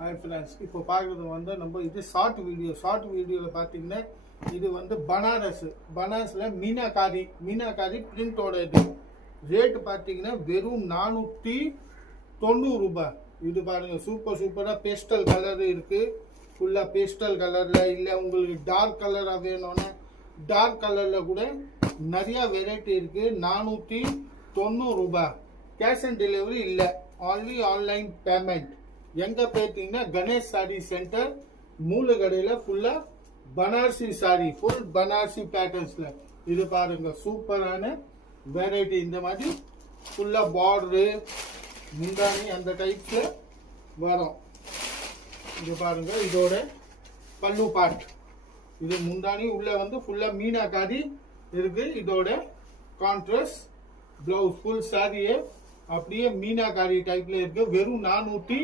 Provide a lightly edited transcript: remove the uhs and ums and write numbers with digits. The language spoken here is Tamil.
ஹாய் ஃப்ரெண்ட்ஸ், இப்போ பார்க்குறது வந்து நம்ம இது ஷார்ட் வீடியோவில் பார்த்தீங்கன்னா இது வந்து பனாரஸில் மீனாக்காரி பிரிண்டோட இது ரேட்டு பார்த்தீங்கன்னா வெறும் 490 ரூபாய். இது பாருங்கள், சூப்பராக பேஸ்டல் கலர் இருக்குது. ஃபுல்லாக பேஸ்டல் கலரில் இல்லை, உங்களுக்கு டார்க் கலராக வேணும்னா டார்க் கலரில் கூட நிறையா வெரைட்டி இருக்குது. 490 ரூபாய். கேஷ் ஆன் டெலிவரி இல்லை, ஆன்லி ஆன்லைன் பேமெண்ட். எங்கே போயிட்டீங்கன்னா கணேஷ் சாரி சென்டர் மூலகடையில் ஃபுல்லாக பனாரசி சாரி, ஃபுல் பனாரசி பேட்டர்ன்ஸில். இது பாருங்கள், சூப்பரான வெரைட்டி. இந்த மாதிரி ஃபுல்லாக பார்டரு முந்தானி அந்த டைப்பில் வரும். இது பாருங்கள், இதோட பல்லு பார்ட். இது முந்தானி உள்ளே வந்து ஃபுல்லாக மீனாக்காரி இருக்குது. இதோட கான்ட்ராஸ்ட் ப்ளவுஸ், ஃபுல் சாரியே அப்படியே மீனாக்காரி டைப்பில் இருக்குது. வெறும் 490